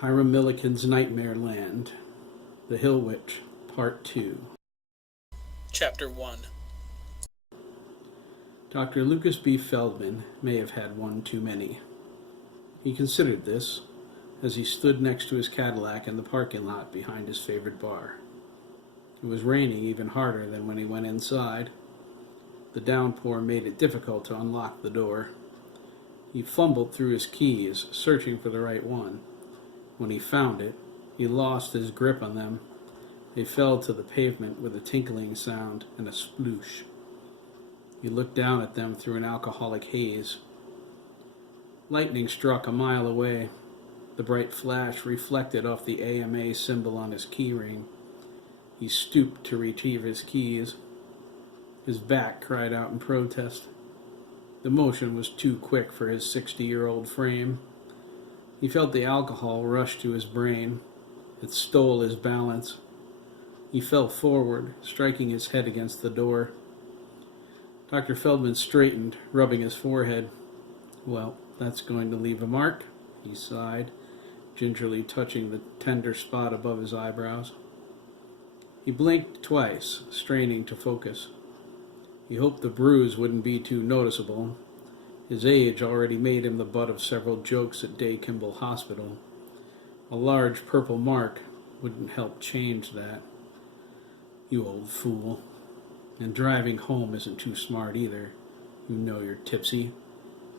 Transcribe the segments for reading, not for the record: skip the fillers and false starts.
Hiram Milliken's Nightmare Land, The Hill Witch, Part 2. Chapter 1. Dr. Lucas B. Feldman may have had one too many. He considered this as he stood next to his Cadillac in the parking lot behind his favorite bar. It was raining even harder than when he went inside. The downpour made it difficult to unlock the door. He fumbled through his keys, searching for the right one. When he found it, he lost his grip on them. They fell to the pavement with a tinkling sound and a sploosh. He looked down at them through an alcoholic haze. Lightning struck a mile away. The bright flash reflected off the AMA symbol on his key ring. He stooped to retrieve his keys. His back cried out in protest. The motion was too quick for his 60-year-old frame. He felt the alcohol rush to his brain. It stole his balance. He fell forward, striking his head against the door. Dr. Feldman straightened, rubbing his forehead. "Well, that's going to leave a mark," he sighed, gingerly touching the tender spot above his eyebrows. He blinked twice, straining to focus. He hoped the bruise wouldn't be too noticeable. His age already made him the butt of several jokes at Day Kimball Hospital. A large purple mark wouldn't help change that. "You old fool. And driving home isn't too smart either. You know you're tipsy.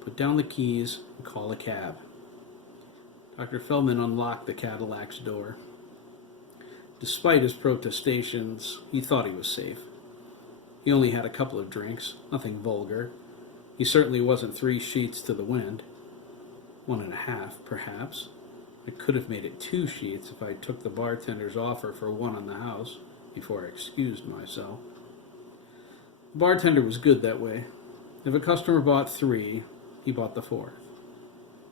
Put down the keys and call a cab." Dr. Feldman unlocked the Cadillac's door. Despite his protestations, he thought he was safe. He only had a couple of drinks, nothing vulgar. He certainly wasn't 3 sheets to the wind. 1.5, perhaps. I could have made it 2 sheets if I took the bartender's offer for one on the house before I excused myself. The bartender was good that way. If a customer bought 3, he bought the 4th.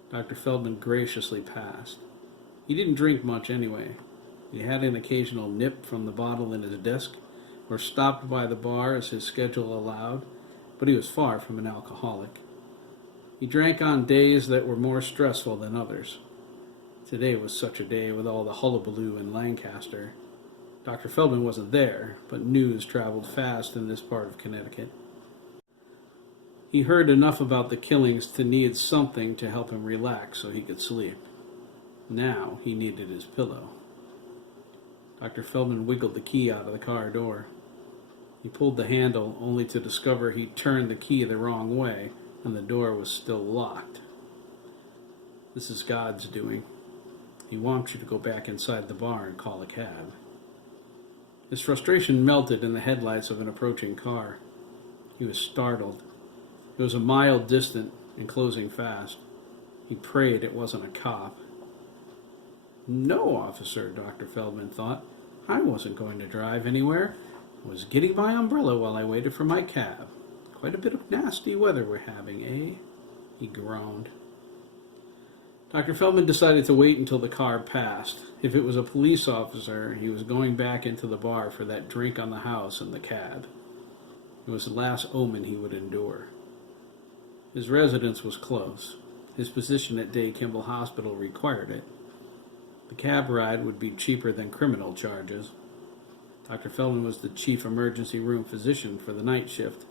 Dr. Feldman graciously passed. He didn't drink much anyway. He had an occasional nip from the bottle in his desk, or stopped by the bar as his schedule allowed, but he was far from an alcoholic. He drank on days that were more stressful than others. Today was such a day with all the hullabaloo in Lancaster. Dr. Feldman wasn't there, but news traveled fast in this part of Connecticut. He heard enough about the killings to need something to help him relax so he could sleep. Now he needed his pillow. Dr. Feldman wiggled the key out of the car door. He pulled the handle, only to discover he'd turned the key the wrong way, and the door was still locked. This is God's doing. He wants you to go back inside the bar and call a cab. His frustration melted in the headlights of an approaching car. He was startled. It was a mile distant and closing fast. He prayed it wasn't a cop. "No, officer," Dr. Feldman thought. "I wasn't going to drive anywhere. I was getting my umbrella while I waited for my cab. Quite a bit of nasty weather we're having, eh?" He groaned. Dr. Feldman decided to wait until the car passed. If it was a police officer, he was going back into the bar for that drink on the house and the cab. It was the last omen he would endure. His residence was close. His position at Day Kimball Hospital required it. The cab ride would be cheaper than criminal charges. Dr. Feldman was the chief emergency room physician for the night shift.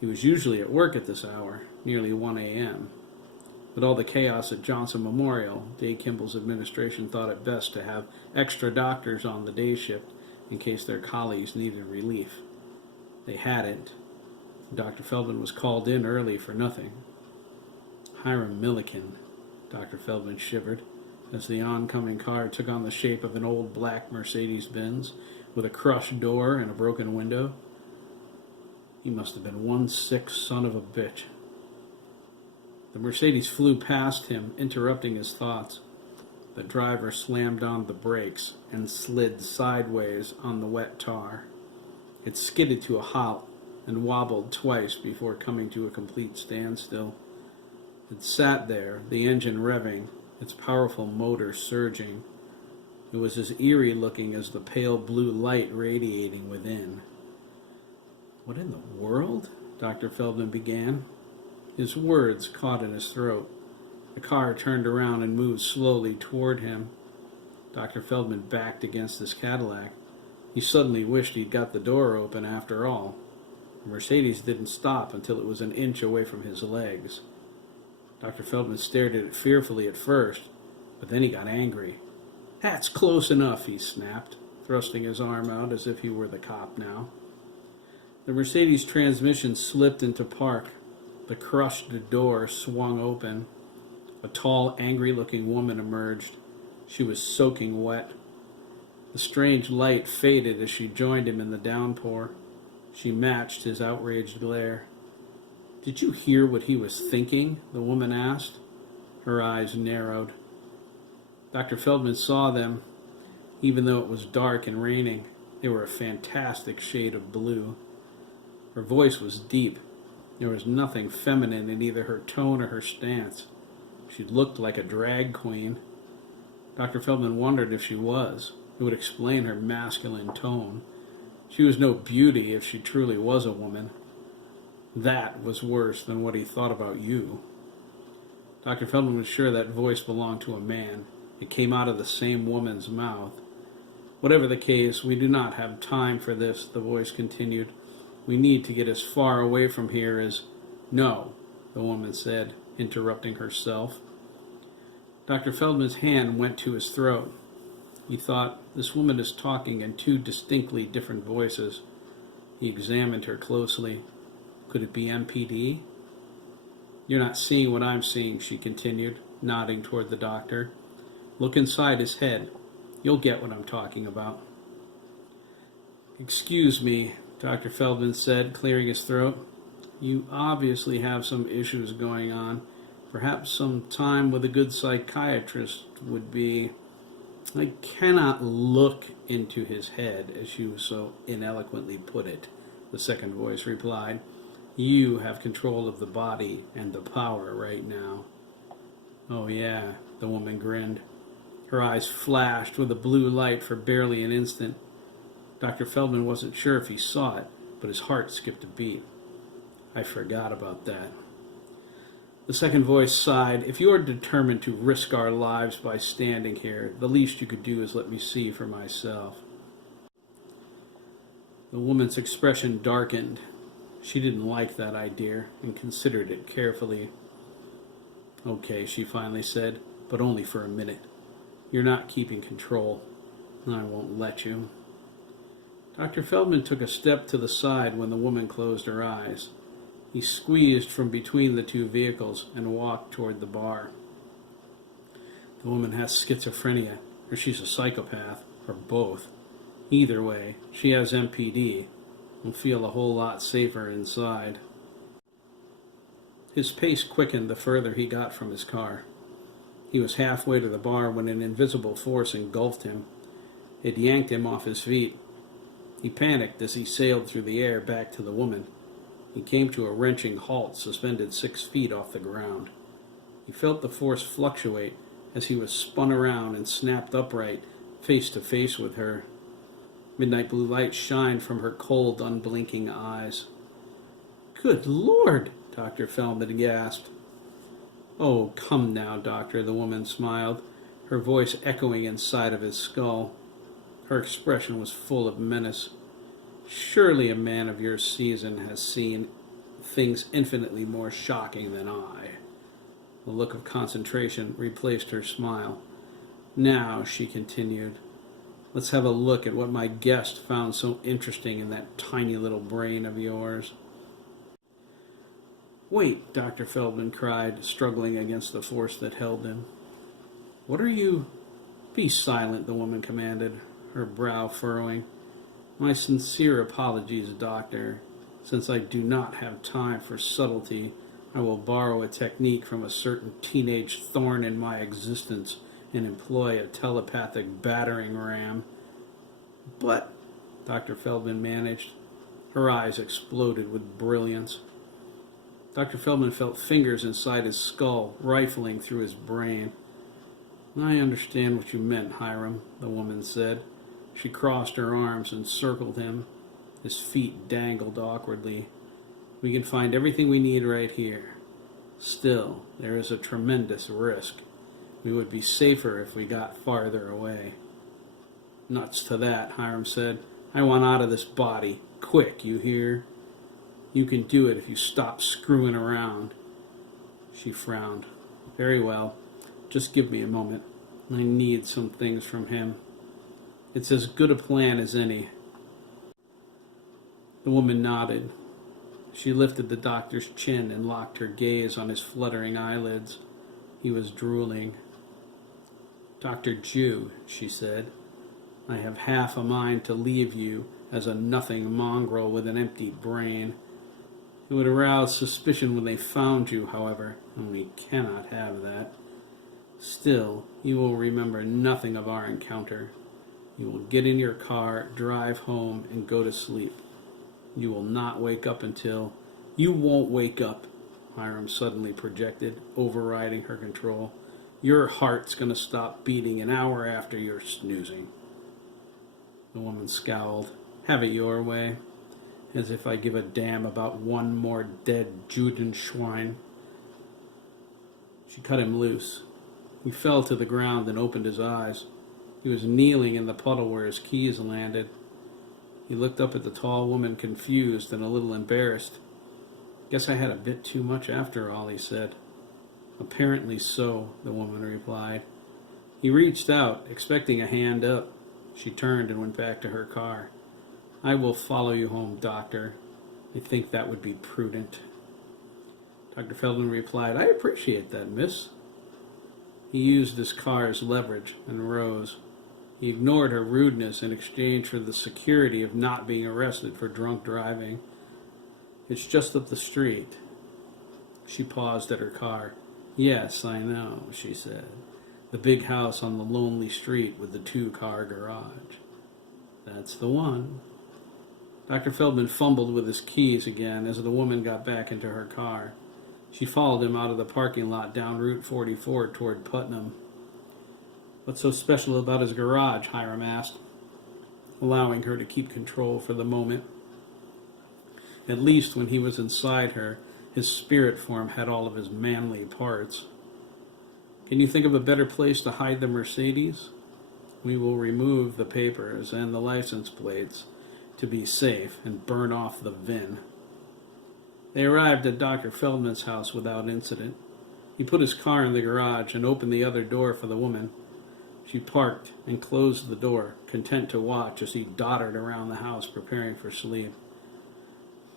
He was usually at work at this hour, nearly 1 a.m. With all the chaos at Johnson Memorial, Day Kimball's administration thought it best to have extra doctors on the day shift in case their colleagues needed relief. They hadn't. Dr. Feldman was called in early for nothing. Hiram Milliken, Dr. Feldman shivered, as the oncoming car took on the shape of an old black Mercedes-Benz with a crushed door and a broken window. He must have been one sick son of a bitch. The Mercedes flew past him, interrupting his thoughts. The driver slammed on the brakes and slid sideways on the wet tar. It skidded to a halt and wobbled twice before coming to a complete standstill. It sat there, the engine revving, its powerful motor surging. It was as eerie looking as the pale blue light radiating within. "What in the world?" Dr. Feldman began. His words caught in his throat. The car turned around and moved slowly toward him. Dr. Feldman backed against his Cadillac. He suddenly wished he'd got the door open after all. The Mercedes didn't stop until it was an inch away from his legs. Dr. Feldman stared at it fearfully at first, but then he got angry. "That's close enough," he snapped, thrusting his arm out as if he were the cop now. The Mercedes transmission slipped into park. The crushed door swung open. A tall, angry-looking woman emerged. She was soaking wet. The strange light faded as she joined him in the downpour. She matched his outraged glare. "Did you hear what he was thinking?" the woman asked. Her eyes narrowed. Dr. Feldman saw them. Even though it was dark and raining, they were a fantastic shade of blue. Her voice was deep. There was nothing feminine in either her tone or her stance. She looked like a drag queen. Dr. Feldman wondered if she was. It would explain her masculine tone. She was no beauty if she truly was a woman. That was worse than what he thought about you. Dr. Feldman was sure that voice belonged to a man. It came out of the same woman's mouth. "Whatever the case, we do not have time for this," the voice continued. "We need to get as far away from here as—" "No," the woman said, interrupting herself. Dr. Feldman's hand went to his throat. He thought, this woman is talking in two distinctly different voices. He examined her closely. Could it be MPD? "You're not seeing what I'm seeing," she continued, nodding toward the doctor. "Look inside his head. You'll get what I'm talking about." "Excuse me," Dr. Feldman said, clearing his throat. "You obviously have some issues going on. Perhaps some time with a good psychiatrist would be—" "I cannot look into his head, as you so ineloquently put it," the second voice replied. "You have control of the body and the power right now." "Oh yeah," the woman grinned. Her eyes flashed with a blue light for barely an instant. Dr. Feldman wasn't sure if he saw it, but his heart skipped a beat. "I forgot about that." The second voice sighed. "If you are determined to risk our lives by standing here, the least you could do is let me see for myself." The woman's expression darkened. She didn't like that idea and considered it carefully. "Okay," she finally said, "but only for a minute. You're not keeping control. I won't let you." Dr. Feldman took a step to the side when the woman closed her eyes. He squeezed from between the two vehicles and walked toward the bar. "The woman has schizophrenia, or she's a psychopath, or both. Either way, she has MPD. We'll feel a whole lot safer inside." His pace quickened the further he got from his car. He was halfway to the bar when an invisible force engulfed him. It yanked him off his feet. He panicked as he sailed through the air back to the woman. He came to a wrenching halt, suspended 6 feet off the ground. He felt the force fluctuate as he was spun around and snapped upright, face to face with her. Midnight blue light shined from her cold, unblinking eyes. "Good Lord!" Dr. Feldman gasped. "Oh, come now, Doctor," the woman smiled, her voice echoing inside of his skull. Her expression was full of menace. "Surely a man of your season has seen things infinitely more shocking than I." A look of concentration replaced her smile. "Now," she continued, "let's have a look at what my guest found so interesting in that tiny little brain of yours." "Wait," Dr. Feldman cried, struggling against the force that held him. "What are you—" "Be silent," the woman commanded, her brow furrowing. "My sincere apologies, Doctor. Since I do not have time for subtlety, I will borrow a technique from a certain teenage thorn in my existence and employ a telepathic battering ram." "But—" Dr. Feldman managed. Her eyes exploded with brilliance. Dr. Feldman felt fingers inside his skull, rifling through his brain. "I understand what you meant, Hiram," the woman said. She crossed her arms and circled him. His feet dangled awkwardly. "We can find everything we need right here. Still, there is a tremendous risk. We would be safer if we got farther away. Nuts to that, Hiram said. I want out of this body. Quick, you hear? You can do it if you stop screwing around. She frowned. Very well. Just give me a moment. I need some things from him. It's as good a plan as any. The woman nodded. She lifted the doctor's chin and locked her gaze on his fluttering eyelids. He was drooling. Dr. Jew, she said, I have half a mind to leave you as a nothing mongrel with an empty brain. It would arouse suspicion when they found you, however, and we cannot have that. Still, you will remember nothing of our encounter. You will get in your car, drive home, and go to sleep. You will not wake up until... You won't wake up, Hiram suddenly projected, overriding her control. Your heart's going to stop beating an hour after you're snoozing. The woman scowled. Have it your way. As if I give a damn about one more dead Judenschwein. She cut him loose. He fell to the ground and opened his eyes. He was kneeling in the puddle where his keys landed. He looked up at the tall woman, confused and a little embarrassed. Guess I had a bit too much after all, he said. Apparently so, the woman replied. He reached out, expecting a hand up. She turned and went back to her car. I will follow you home, doctor. I think that would be prudent. Dr. Feldman replied, I appreciate that, miss. He used his car as leverage and rose. He ignored her rudeness in exchange for the security of not being arrested for drunk driving. It's just up the street. She paused at her car. Yes, I know, she said. The big house on the lonely street with the 2-car garage. That's the one. Dr. Feldman fumbled with his keys again as the woman got back into her car. She followed him out of the parking lot down Route 44 toward Putnam. What's so special about his garage? Hiram asked, allowing her to keep control for the moment. At least when he was inside her, his spirit form had all of his manly parts. Can you think of a better place to hide the Mercedes? We will remove the papers and the license plates to be safe and burn off the VIN. They arrived at Dr. Feldman's house without incident. He put his car in the garage and opened the other door for the woman. She parked and closed the door, content to watch as he doddered around the house preparing for sleep.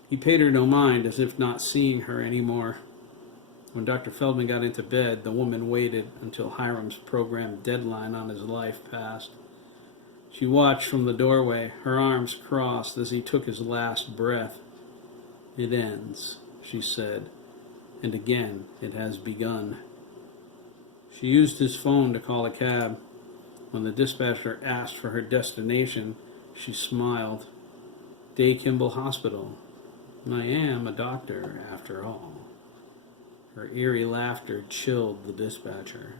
He paid her no mind, as if not seeing her anymore. When Dr. Feldman got into bed, the woman waited until Hiram's programmed deadline on his life passed. She watched from the doorway, her arms crossed as he took his last breath. It ends, she said, and again it has begun. She used his phone to call a cab. When the dispatcher asked for her destination, she smiled. Day Kimball Hospital. I am a doctor, after all. Her eerie laughter chilled the dispatcher.